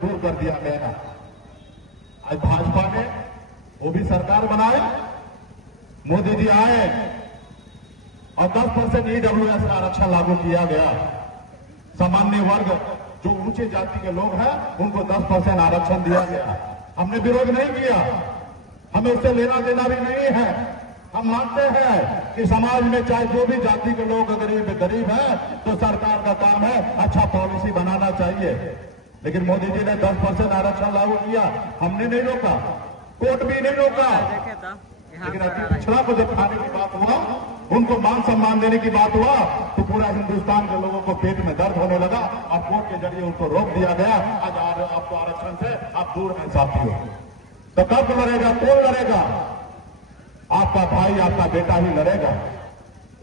दूर कर दिया गया। आज भाजपा ने वो भी सरकार बनाए, मोदी जी आए और 10% ईडब्ल्यूएस का आरक्षण लागू किया गया। सामान्य वर्ग जो ऊंचे जाति के लोग हैं उनको 10% आरक्षण दिया गया। हमने विरोध नहीं किया, हमें उससे लेना देना भी नहीं है। हम मानते हैं कि समाज में चाहे जो भी जाति के लोग गरीब है तो सरकार का काम है अच्छा पॉलिसी बनाना चाहिए। लेकिन मोदी जी ने 10% आरक्षण लागू किया, हमने नहीं रोका, कोर्ट भी नहीं रोका। लेकिन अति पिछड़ा को जब खाने की बात हुआ, उनको मान सम्मान देने की बात हुआ तो पूरा हिंदुस्तान के लोगों को पेट में दर्द होने लगा और कोर्ट के जरिए उनको रोक दिया गया। आज आपको आरक्षण से आप दूर हैं साथियों। तो कब लड़ेगा, कौन लड़ेगा? आपका भाई, आपका बेटा ही लड़ेगा।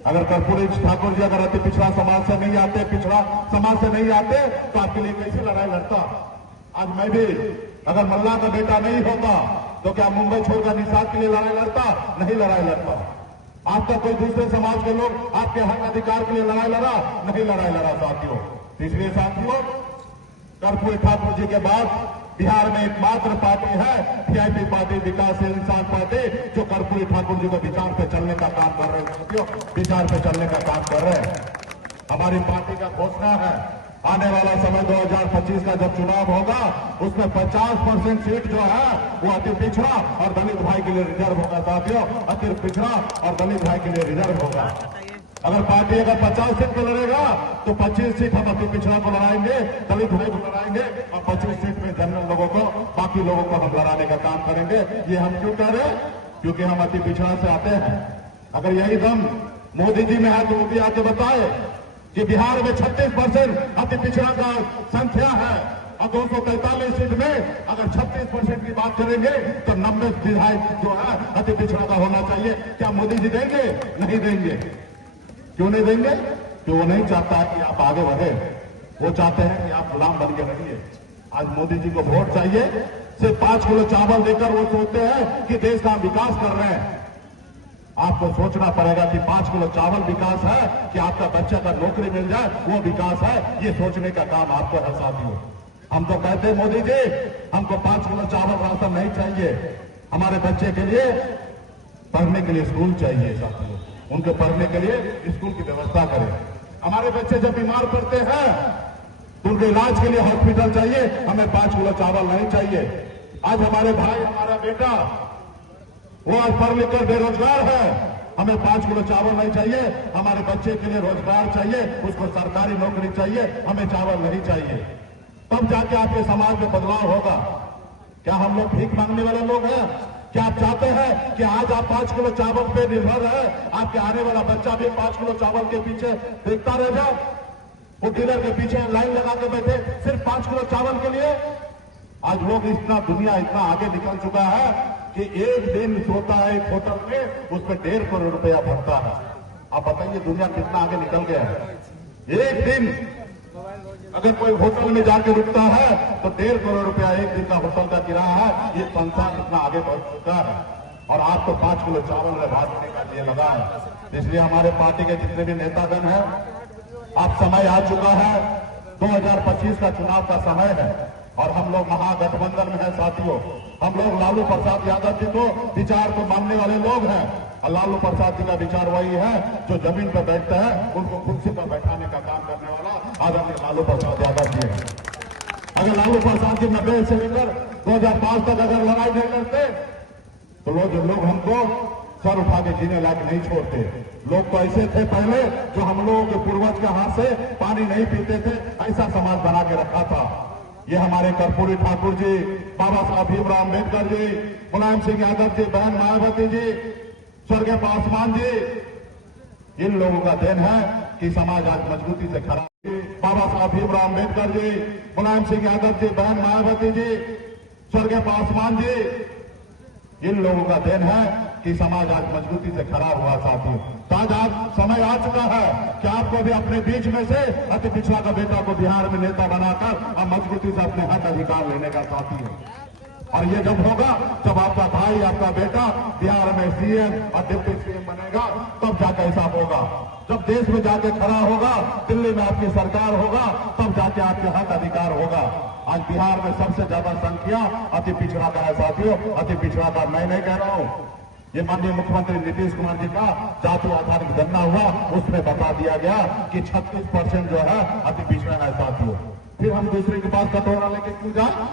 अगर कर्पूरी ठाकुर जी अगर अति पिछड़ा समाज से नहीं आते, पिछड़ा समाज से नहीं आते तो आपके लिए कैसे लड़ाई लड़ता? आज मैं भी अगर मल्ला का बेटा नहीं होता तो क्या मुंबई छोड़कर निषाद के लिए लड़ाई लड़ता? नहीं लड़ाई लड़ता। आज तक कोई दूसरे समाज के लोग आपके हक अधिकार के लिए लड़ाई लड़ा? नहीं लड़ाई लड़ा साथियों। इसलिए साथियों, कर्पूरी ठाकुर जी के बाद बिहार में एकमात्र पार्टी है वीआईपी पार्टी, विकासशील इंसान पार्टी, जो कर्पूरी ठाकुर जी को विचार पे चलने का काम कर रहे हैं साथियों, विचार पे चलने का काम कर रहे हैं। हमारी पार्टी का घोषणा है आने वाला समय 2025 का जब चुनाव होगा उसमें 50% सीट जो है वो अति पिछड़ा और दलित भाई के लिए रिजर्व होगा साथियों। अति पिछड़ा और दलित भाई के लिए रिजर्व होगा। अगर पार्टी 50 सीट पे लड़ेगा तो 25 सीट हम अति पिछड़ा को लड़ाएंगे, दलित भाई को लड़ाएंगे और 25 सीट में जनरल लोगों को, बाकी लोगों को हम लड़ाने का काम करेंगे। ये हम क्यों कह रहे हैं? क्योंकि हम अति पिछड़ा से आते हैं। अगर यही दम मोदी जी में है तो वो भी आके बताए कि बिहार में 36% अति पिछड़ा का संख्या है और 243 सीट में अगर 36% की बात करेंगे तो 90 विधायक जो है अति पिछड़ा का होना चाहिए। क्या मोदी जी देंगे? नहीं देंगे। क्यों नहीं देंगे? क्यों वो नहीं चाहता है कि आप आगे बढ़े, वो चाहते हैं कि आप गुलाम बन के रहिए। आज मोदी जी को वोट चाहिए, सिर्फ 5 किलो चावल देकर वो सोचते हैं कि देश का विकास कर रहे हैं। आपको सोचना पड़ेगा कि 5 किलो चावल विकास है कि आपका बच्चा का नौकरी मिल जाए वो विकास है। ये सोचने का काम आपको है साथियों। हम तो कहते हैं मोदी जी हमको 5 किलो चावल राशन नहीं चाहिए, हमारे बच्चे के लिए पढ़ने के लिए स्कूल चाहिए साथियों। उनके पढ़ने के लिए स्कूल की व्यवस्था करें। हमारे बच्चे जब बीमार पड़ते हैं तो उनके इलाज के लिए हॉस्पिटल चाहिए, हमें 5 किलो चावल नहीं चाहिए। आज हमारे भाई, हमारा बेटा वो आज पढ़ लिख कर बेरोजगार है, हमें 5 किलो चावल नहीं चाहिए। हमारे बच्चे के लिए रोजगार चाहिए, उसको सरकारी नौकरी चाहिए, हमें चावल नहीं चाहिए। तब जाके आपके समाज में बदलाव होगा। क्या हम लोग भीख मांगने वाले लोग हैं? क्या आप चाहते हैं कि आज आप 5 किलो चावल पे निर्भर है, आपके आने वाला बच्चा भी 5 किलो चावल के पीछे देखता रह जाए? वो डीलर के पीछे लाइन लगा के बैठे सिर्फ 5 किलो चावल के लिए? आज लोग इतना, दुनिया इतना आगे निकल चुका है कि एक दिन सोता है एक होटल में, उसमें 1.5 करोड़ रुपया भरता है। आप बताइए दुनिया कितना आगे निकल गया है। एक दिन अगर कोई होटल में जाके रुकता है तो 1.5 करोड़ रुपया एक दिन का होटल का किराया है। ये संसार इतना आगे बढ़ चुका है और आप तो 5 किलो चावल में भागने का लिए लगा है। इसलिए हमारे पार्टी के जितने भी नेतागण हैं, अब समय आ चुका है, 2025 का चुनाव का समय है और हम लोग महागठबंधन में हैं साथियों। हम लोग लालू प्रसाद यादव जी को विचार को मानने वाले लोग हैं और लालू प्रसाद जी का विचार वही है जो जमीन पर बैठते हैं उनको कुर्सी पर बैठाने का काम करने वाला आदरणीय लालू प्रसाद यादव जी है। अगर लालू प्रसाद जी 90 से लेकर 2005 तक अगर लड़ाई नहीं लड़ते तो लोग हमको सर उठा के जीने लायक नहीं छोड़ते। लोग तो ऐसे थे पहले जो हम लोगों के पूर्वज के हाथ से पानी नहीं पीते थे, ऐसा समाज बना के रखा था। ये हमारे कर्पूरी ठाकुर जी, बाबा साहब भीमराव अम्बेडकर जी, मुलायम सिंह यादव जी, बहन मायावती जी, स्वर्गीय पासवान जी, इन लोगों का देन है कि समाज आज मजबूती से खड़ा। बाबा साहब भीमराव अम्बेडकर जी, मुलायम सिंह यादव जी, बहन मायावती जी, स्वर्गीय पासवान जी, इन लोगों का देन है कि समाज आज मजबूती से खड़ा हुआ साथियों। तो आज समय आ चुका है कि आपको भी अपने बीच में से अति पिछड़ा का बेटा को बिहार में नेता बनाकर और मजबूती से अपने हक अधिकार लेने का साथी है। और ये जब होगा जब आपका भाई, आपका बेटा बिहार में सीएम और डिप्टी सीएम बनेगा, तब जाकर ऐसा होगा। जब देश में जाके खड़ा होगा, दिल्ली में आपकी सरकार होगा, तब जाके आपके हक अधिकार होगा। आज बिहार में सबसे ज्यादा संख्या अति पिछड़ा का है साथियों, अति पिछड़ा का मैं नहीं कह रहा हूं। ये माननीय मुख्यमंत्री नीतीश कुमार जी का जाति आधारित गणना हुआ, उसमें बता दिया गया कि 36% जो है अति पिछड़ा है साथियों। फिर हम दूसरे के पास कटोरा लेके क्यों जाए?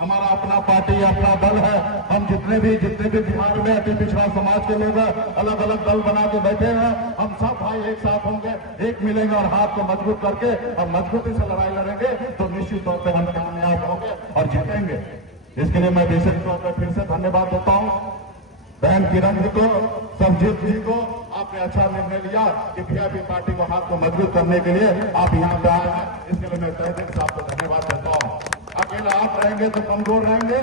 हमारा अपना पार्टी, अपना दल है। हम जितने भी बिहार में अति पिछड़ा समाज के लोग अलग अलग दल बना के बैठे हैं, हम सब भाई एक साथ होंगे, एक मिलेंगे और हाथ को मजबूत करके और मजबूती से लड़ाई लड़ेंगे तो निश्चित तौर पर हम कामयाब होंगे और जीतेंगे। इसके लिए मैं विशेष तौर पर फिर से धन्यवाद देता हूँ बहन किरण जी को, सरजीत जी को। आपने अच्छा निर्णय लिया कि वीआईपी पार्टी को हाथ को मजबूत करने के लिए आप यहाँ पे आए हैं, इसके लिए मैं तहे दिल से आपको धन्यवाद देता हूँ। अकेला आप रहेंगे तो कमजोर रहेंगे,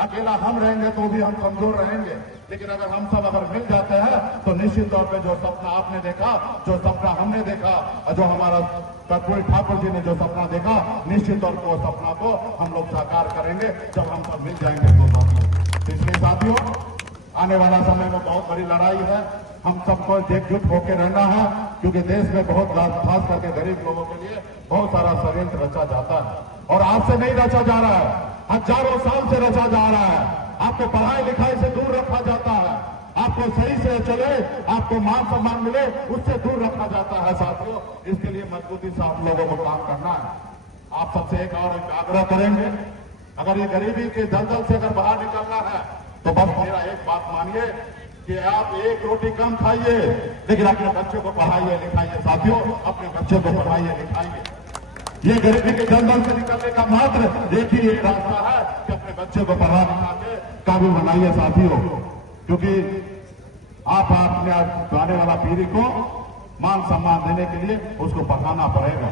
अकेला हम रहेंगे तो भी हम कमजोर रहेंगे, लेकिन अगर हम सब मिल जाते हैं तो निश्चित तौर पे जो सपना आपने देखा, जो सपना हमने देखा और जो हमारा कर्पूरी ठाकुर जी ने जो सपना देखा, निश्चित तौर पर सपना को हम लोग साकार करेंगे जब हम सब मिल जाएंगे तो इसलिए साथियों, आने वाला समय में बहुत बड़ी लड़ाई है। हम सबको एकजुट होकर रहना है, क्योंकि देश में बहुत खास करके गरीब लोगों के लिए बहुत सारा षड्यंत्र रचा जाता है और आज से नहीं रचा जा रहा है, हजारों साल से रचा जा रहा है। आपको पढ़ाई लिखाई से दूर रखा जाता है, आपको सही से चले, आपको मान सम्मान मिले, उससे दूर रखा जाता है साथियों। इसके लिए मजबूती से आप लोगों को काम करना है। आप सबसे एक और आग्रह करेंगे, अगर ये गरीबी के दलदल से अगर बाहर निकलना है तो बस मेरा एक बात मानिए कि आप एक रोटी कम खाइए, लेकिन अपने बच्चों को पढ़ाइए लिखाइए साथियों, अपने बच्चों को पढ़ाइए लिखाइए। ये गरीबी के दलदल से निकलने का मात्र एक ही एक रास्ता है कि अपने बच्चे को पढ़ा लिखा के काबिल बनाइए साथियों, क्योंकि आप अपने आने वाला पीढ़ी को मान सम्मान देने के लिए उसको पढ़ाना पड़ेगा,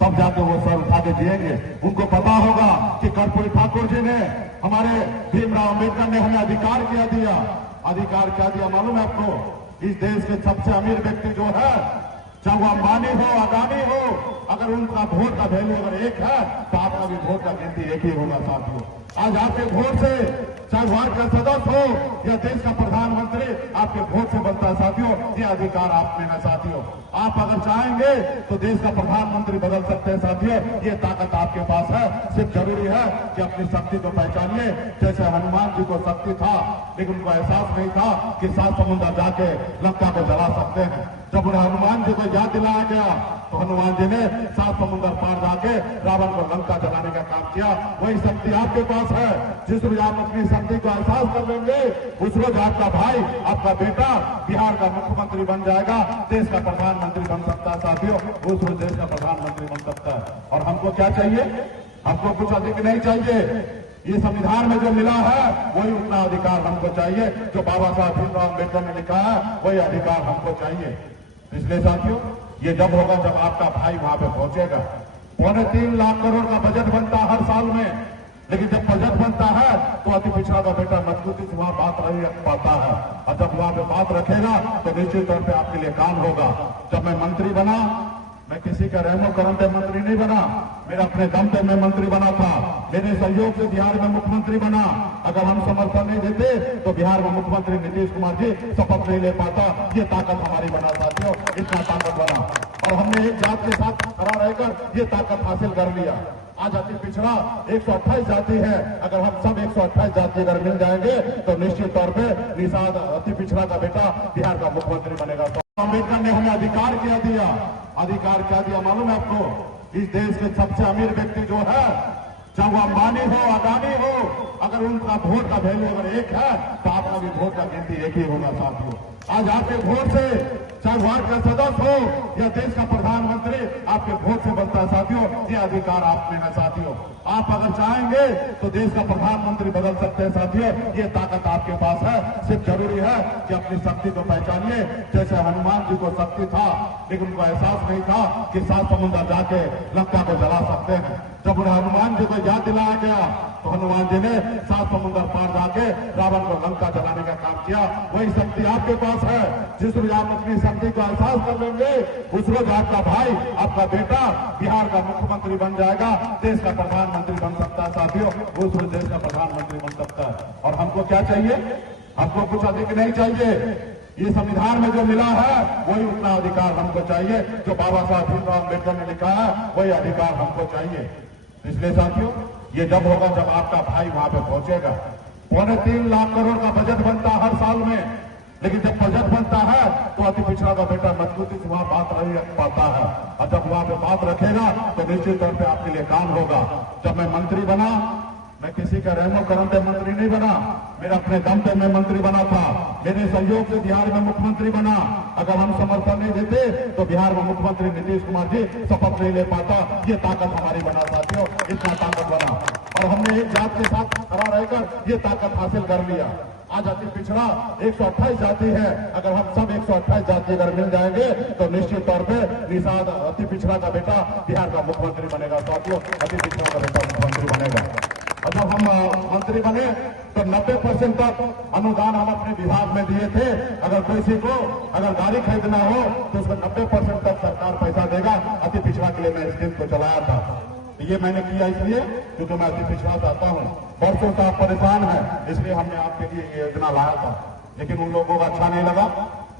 तब जाके वो सर उठा के जिएंगे। उनको पता होगा कि कर्पूरी ठाकुर जी ने, हमारे भीमराव अम्बेडकर ने हमें अधिकार क्या दिया। अधिकार क्या दिया मालूम है आपको? इस देश के सबसे अमीर व्यक्ति जो है, चाहे वो अंबानी हो, अदानी हो, अगर उनका वोट का वैल्यू अगर एक है तो आपका भी वोट का गिनती एक ही होगा साथियों। आज आपके वोट से, चाहे वार्ड का सदस्य हो या देश का प्रधानमंत्री, आपके वोट से बनता है साथियों। ये अधिकार आप में है साथियों। आप अगर चाहेंगे तो देश का प्रधानमंत्री बदल सकते हैं साथियों। ये ताकत आपके पास है, सिर्फ जरूरी है कि अपनी शक्ति को पहचानिए। जैसे हनुमान जी को शक्ति था, लेकिन उनको एहसास नहीं था कि 7 समुद्र जाके लंका को जला सकते हैं। जब उन्हें हनुमान जी को याद दिलाया गया तो हनुमान जी ने 7 समुद्र पार जाके रावण को लंका जलाने का काम किया। वही शक्ति आपके पास है। जिस रोज आप अपनी शक्ति को एहसास कर लेंगे, उस रोज आपका भाई, आपका बेटा बिहार का मुख्यमंत्री बन जाएगा, देश का प्रधानमंत्री बन सकता है साथियों। उस रोज देश का प्रधानमंत्री बन सकता है। और हमको क्या चाहिए? हमको कुछ अधिक नहीं चाहिए। ये संविधान में जो मिला है वही उतना अधिकार हमको चाहिए जो बाबा साहब भीमराव अम्बेडकर ने लिखा है, वही अधिकार हमको चाहिए। इसलिए साथियों, ये जब होगा जब आपका भाई वहां पे पहुंचेगा। 3.25 लाख करोड़ का बजट बनता है हर साल में, लेकिन जब बजट बनता है तो अति पिछड़ा का बेटा मजबूती से वहां बात नहीं रख पाता है, और जब वहां पे बात रखेगा तो निश्चित तौर पे आपके लिए काम होगा। जब मैं मंत्री बना, मैं किसी का रहमो करम पे मंत्री नहीं बना, मेरा अपने दम पे मैं मंत्री बना था। मेरे सहयोग से बिहार में मुख्यमंत्री बना। अगर हम समर्थन नहीं देते तो बिहार में मुख्यमंत्री नीतीश कुमार जी शपथ नहीं ले पाता। ये ताकत हमारी बना साथियों, इतना ताकत बना, और हमने एक जात के साथ खड़ा रहकर ये ताकत हासिल कर लिया। आज अति पिछड़ा 128 जाति है, अगर हम सब 128 जाति अगर मिल जाएंगे तो निश्चित तौर पे निषाद अति पिछड़ा का बेटा बिहार का मुख्यमंत्री बनेगा। तो अम्बेडकर ने हमें अधिकार क्या दिया? अधिकार क्या दिया मालूम है आपको? इस देश के सबसे अमीर व्यक्ति जो है, चाहे वो अंबानी हो, अदानी हो, अगर उनका वोट का वैल्यू अगर एक है तो आपका भी वोट का गिनती एक ही होगा साथियों। आज आपके वोट से, चाहे वार्ड का सदस्य हो या देश का प्रधानमंत्री, आपके वोट से बनता है साथियों। ये अधिकार आप में है साथियों। आप अगर चाहेंगे तो देश का प्रधानमंत्री बदल सकते हैं साथियों। ये ताकत आपके पास है, सिर्फ जरूरी है कि अपनी शक्ति को पहचानिए। जैसे हनुमान जी को शक्ति था, लेकिन उनको एहसास नहीं था कि 7 समुद्र जाके लंका को जला सकते हैं। जब उन्हें हनुमान जी को याद दिलाया गया तो हनुमान जी ने 7 समुद्र पार जाके रावण को लंका जलाने का काम किया। वही शक्ति आपके पास है। जिस रोज आप अपनी शक्ति को एहसास कर लेंगे, उस रोज आपका भाई, आपका बेटा बिहार का मुख्यमंत्री बन जाएगा, देश का प्रधानमंत्री बन सकता है साथियों। उस रोज देश का प्रधानमंत्री बन सकता है। और हमको क्या चाहिए? हमको कुछ अधिक नहीं चाहिए। ये संविधान में जो मिला है वही उतना अधिकार हमको चाहिए जो बाबा साहब भीमराव अम्बेडकर ने लिखा है, वही अधिकार हमको चाहिए। इसलिए साथियों, ये जब होगा जब आपका भाई वहां पे पहुंचेगा। 3.25 लाख करोड़ का बजट बनता है हर साल में, लेकिन जब बजट बनता है तो अति पिछड़ा का बेटा मजबूती से वहां बात नहीं रख पाता है, और जब वहां पे बात रखेगा तो निश्चित तौर पे आपके लिए काम होगा। जब मैं मंत्री बना, मैं किसी का रहमो करम पे मंत्री नहीं बना, मेरा अपने दम पे मैं मंत्री बना था। मेरे सहयोग से बिहार में मुख्यमंत्री बना। अगर हम समर्थन नहीं देते तो बिहार में मुख्यमंत्री नीतीश कुमार जी शपथ नहीं ले पाता। ये ताकत हमारी बना साथियों, इतना ताकत बना, और हमने एक जात के साथ खड़ा रहकर ये ताकत हासिल कर लिया। आज अति पिछड़ा 128 जाति है, अगर हम सब 128 जाति अगर मिल जाएंगे तो निश्चित तौर पे निषाद अति पिछड़ा का बेटा बिहार का मुख्यमंत्री बनेगा साथियों, अति पिछड़ा का बेटा मुख्यमंत्री बनेगा। और जब हम मंत्री बने तो 90% तक अनुदान हम अपने विभाग में दिए थे। अगर किसी को अगर गाड़ी खरीदना हो तो उसको 90% तक सरकार पैसा देगा। अति पिछड़ा के लिए मैं स्कीम को चलाया था। ये मैंने किया इसलिए क्योंकि मैं अति पिछड़ा चाहता हूँ। वर्षों से आप परेशान हैं, इसलिए हमने आपके लिए ये योजना लाया था, लेकिन उन लोगों को अच्छा नहीं लगा।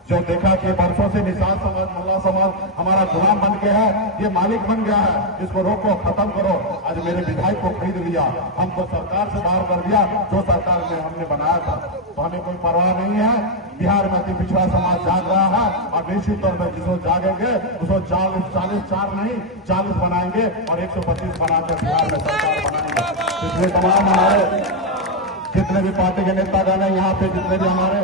जो देखा कि वर्षों से निषाद समाज, मोहल्ला समाज हमारा गुलाम बन गया है, ये मालिक बन गया है, इसको रोको, खत्म करो। आज मेरे विधायक को खरीद लिया, हमको सरकार से बाहर कर दिया, जो सरकार में हमने बनाया था। तो हमें कोई परवाह नहीं है। बिहार में अति पिछड़ा समाज जाग रहा है, और निश्चित तौर पर जिसको जागेंगे उसको 44 नहीं 40 बनाएंगे और 125 बनाकर बिहार में सरकार बनाएंगे। इसलिए तमाम हमारे जितने भी पार्टी के नेतागण हैं यहाँ पे, जितने भी हमारे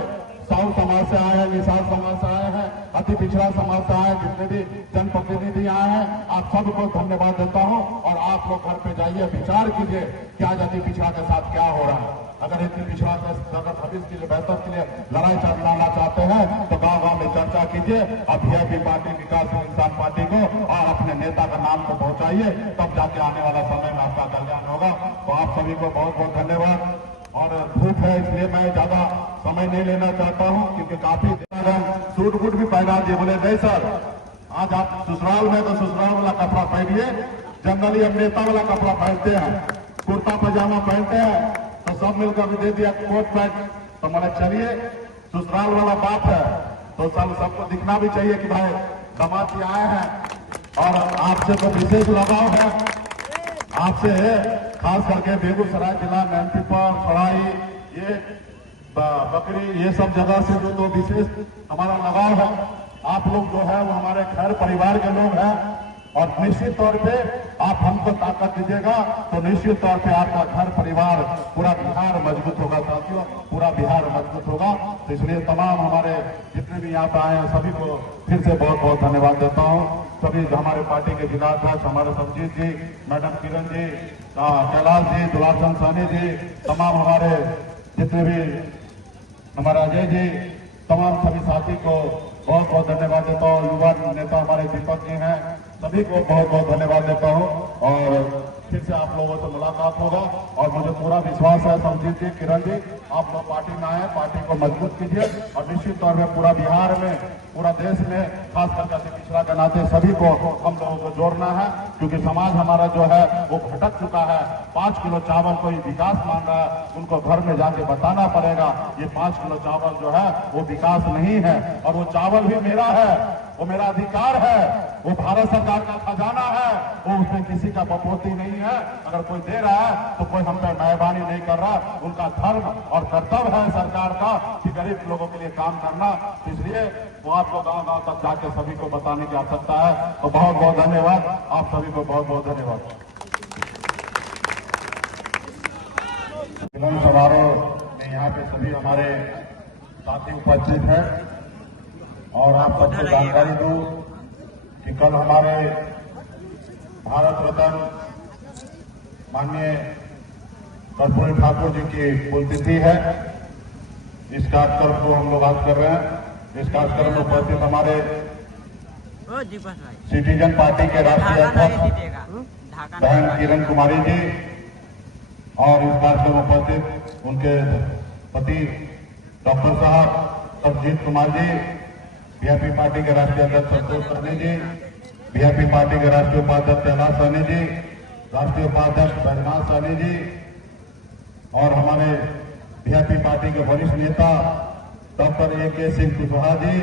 साहू समाज से आए हैं, निषाद समाज से आए हैं, अति पिछड़ा समाज से आए हैं, जितने भी जनप्रतिनिधि आए हैं, आप सबको धन्यवाद देता हूं। और आप लोग घर पे जाइए, विचार कीजिए कि आज अति पिछड़ा के साथ क्या हो रहा है। अगर अति पिछड़ा के भविष्य के लिए, बेहतर के लिए लड़ाई चलाना चाहते हैं तो गांव गांव में चर्चा कीजिए। अब वीआईपी पार्टी, विकास इंसान पार्टी को और अपने नेता का नाम को पहुंचाइए, तब जाके आने वाला समय में आपका कल्याण होगा। तो आप सभी को बहुत बहुत धन्यवाद। और धूप है इसलिए मैं ज्यादा समय नहीं लेना चाहता हूं, क्योंकि काफी सूट बूट भी पहना दिए। बोले नहीं सर, आज आप ससुराल में तो ससुराल वाला कपड़ा पहनिए। जनरली हम नेता वाला कपड़ा पहनते हैं, कुर्ता पजामा पहनते हैं, तो सब मिलकर भी दे दिया कोट पैंट। तो मैंने चलिए, ससुराल वाला बात है तो सबको दिखना भी चाहिए कि भाई दामाद जी आए हैं। और आपसे तो विशेष लगाव है, आपसे खास करके बेगूसराय जिला में एमपीपर, सराई, ये बकरी, ये सब जगह से जो तो विशेष हमारा लगाव है। आप लोग जो है वो हमारे घर परिवार के लोग हैं, और निश्चित तौर पे आप हमको ताकत दीजिएगा तो निश्चित तौर पे आपका घर परिवार, पूरा बिहार मजबूत होगा साथियों, पूरा बिहार मजबूत होगा। तो इसलिए तमाम हमारे जितने भी यहाँ पे आए हैं सभी को फिर से बहुत बहुत धन्यवाद देता हूँ। सभी हमारे पार्टी के जिलाध्यक्ष, हमारे संजीत जी, मैडम किरण जी, कैलाश जी, दुलारचंद साहनी जी, तमाम हमारे जितने भी हमारे अजय जी, तमाम सभी साथी को बहुत बहुत धन्यवाद देता हूँ। युवा नेता हमारे दीपक जी हैं, सभी को बहुत बहुत धन्यवाद देता हूँ। और फिर से आप लोगों से मुलाकात होगा, और मुझे पूरा विश्वास है संजीत जी, किरण जी, आप लोग पार्टी में आए, पार्टी को मजबूत कीजिए। और निश्चित तौर पर पूरा बिहार में, पूरा देश में, खास करके पिछड़ा के नाते सभी को हम लोगों को जोड़ना है, क्योंकि समाज हमारा जो है वो भटक चुका है। 5 किलो चावल कोई विकास मांग रहा है, उनको घर में जाके बताना पड़ेगा ये 5 किलो चावल जो है वो विकास नहीं है। और वो चावल भी मेरा है, वो मेरा अधिकार है, वो भारत सरकार का खजाना है, वो उसमें किसी का बपोती नहीं है। अगर कोई दे रहा है तो कोई हम पे मेहरबानी नहीं कर रहा। उनका धर्म और कर्तव्य है सरकार का कि गरीब लोगों के लिए काम करना। इसलिए वो आपको गांव गांव तक जाके सभी को बताने की आवश्यकता है। तो बहुत बहुत धन्यवाद, आप सभी को बहुत बहुत धन्यवाद। मिलन समारोह में यहाँ पे सभी हमारे साथी उपस्थित हैं, और आप सबको जानकारी दूं कि कल हमारे भारत रत्न माननीय कर्पूरी ठाकुर जी की पुण्यतिथि है। इस कार्यक्रम को हम लोग आज कर रहे हैं। इस कार्यक्रम में उपस्थित हमारे सिटीजन पार्टी के राष्ट्रीय अध्यक्ष बहन किरण कुमारी जी, और इस कार्यक्रम में उपस्थित उनके पति डॉक्टर साहब संजीत कुमार जी, वीआईपी पार्टी के राष्ट्रीय अध्यक्ष संतोष सहनी जी, वीआईपी पार्टी के राष्ट्रीय उपाध्यक्ष कैलाश सहनी जी, राष्ट्रीय उपाध्यक्ष बैजनाथ सहनी जी, और हमारे वीआईपी पार्टी के वरिष्ठ नेता डॉक्टर ए.के. सिंह कुशवाहा जी।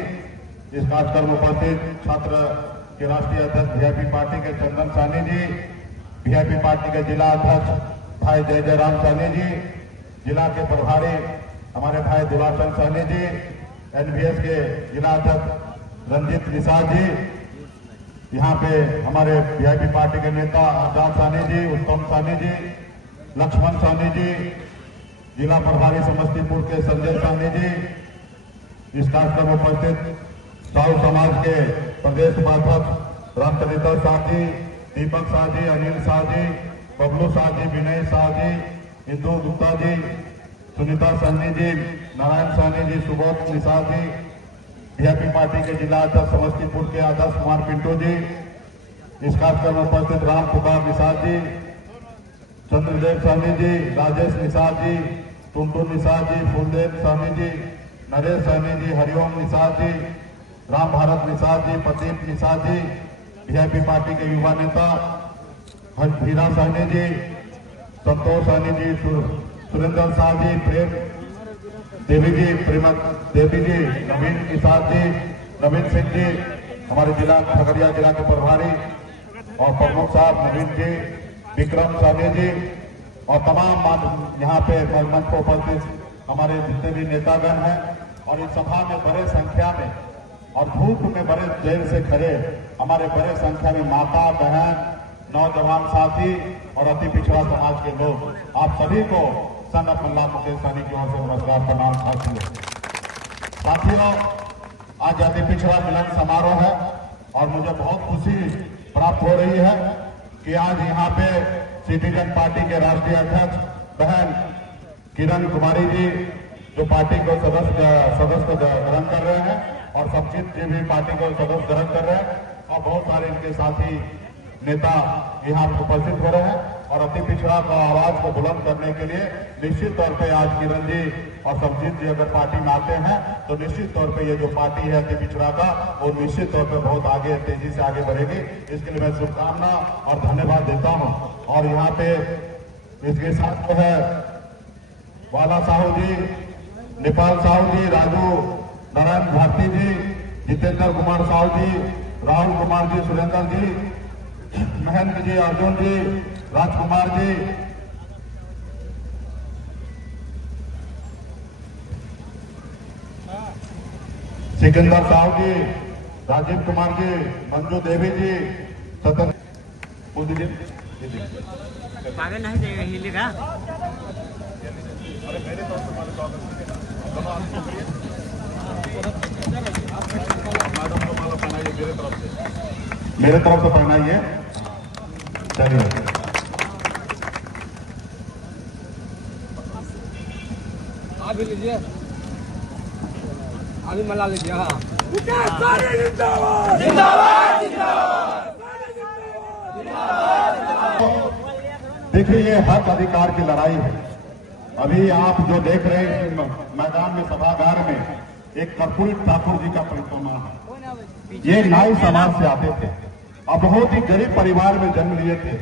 इस कार्यक्रम में उपस्थित छात्र के राष्ट्रीय अध्यक्ष वीआईपी पार्टी के चंदन साहनी जी, वीआईपी पार्टी के जिला अध्यक्ष भाई जय जयराम सहनी जी, जिला के प्रभारी हमारे भाई दुलाचंद सहनी जी, एनवीएस के जिला अध्यक्ष रंजीत निषाद जी, यहाँ पे हमारे वीआईपी पार्टी के नेता आजाद सहनी जी, उत्तम सहनी जी, लक्ष्मण सहनी जी, जिला प्रभारी समस्तीपुर के संजय सहनी जी, इस कार्यक्रम में उपस्थित साहू समाज के प्रदेश उपाध्यक्ष राष्ट्र नेता शाह जी, दीपक शाह जी, अनिल शाह जी, बबलू शाह जी, विनय शाह जी, इंदू गुप्ता जी, सुनीता सहनी जी, नारायण सहनी जी, सुबोध निषाद जी, वीआईपी पार्टी के जिला अध्यक्ष समस्तीपुर के आदर्श कुमार पिंटू जी, इस कार्यक्रम में उपस्थित राम पुकार निषाद जी, चंद्रदेव सहनी जी, राजेश निषाद जी, टुनटुन निषाद जी, फूलदेव सहनी जी, नरेश सहनी जी, हरिओम निषाद जी, राम भारत निषाद जी, प्रदीप निषाद जी, वीआईपी पार्टी के युवा नेता हीरा सहनी जी, संतोष सहनी जी, सुरेंद्र शाह जी, प्रेम देवी जी, प्रेमत देवी जी, नवीन निषाद जी, नवीन सिंह जी, हमारे जिला खगड़िया जिला के प्रभारी और प्रमुख साहब नवीन जी, विक्रम सहनी जी और तमाम यहाँ पे मंच पर उपस्थित हमारे जितने भी नेतागण हैं और इस सभा में बड़े संख्या में और धूप में बड़े देर से खड़े हमारे बड़े संख्या में माता बहन नौजवान साथी और अति पिछड़ा समाज के लोग, आप सभी को सन ऑफ मल्ला मुकेश सहनी की ओर से नमस्कार प्रणाम करती है। साथियों, आज अति पिछड़ा मिलन समारोह है और मुझे बहुत खुशी प्राप्त हो रही है कि आज यहाँ पे सिटीजन पार्टी के राष्ट्रीय अध्यक्ष बहन किरण कुमारी जी जो पार्टी को सदस्य ग्रहण कर रहे हैं और सबजीत जी भी पार्टी को सदस्य ग्रहण कर रहे हैं और बहुत सारे इनके साथी नेता यहाँ उपस्थित हो रहे हैं और अति पिछड़ा का आवाज को बुलंद करने के लिए निश्चित तौर पे आज किरण जी और सबजीत जी अगर पार्टी में आते हैं तो निश्चित तौर पे ये जो पार्टी है अति पिछड़ा का वो निश्चित तौर पे बहुत आगे तेजी से आगे बढ़ेगी। इसके लिए मैं शुभकामना और धन्यवाद देता हूँ। और यहाँ पे इसके साथ जो है बाला साहू जी, नेपाल साहू जी, राजू नारायण भारती जी, जितेंद्र कुमार साहू जी, राहुल कुमार जी, सुरेंद्र जी, महेंद्र जी, अर्जुन जी, राजकुमार जी, सिकंदर साहू जी, राजीव कुमार जी, मंजू देवी जी, सतन पागल नहीं देगा हिलेगा। अरे मेरे तरफ से मैडम को माला पहनाइए, मेरे तरफ से पहनाइए। चलिए अभी लीजिए, अभी मला लीजिए। हाँ, देखिए ये हक अधिकार की लड़ाई है। अभी आप जो देख रहे हैं मैदान में सभागार में एक कर्पूरित ठाकुर जी का प्रतिमा है। ये नाई समाज से आते थे और बहुत ही गरीब परिवार में जन्म लिए थे।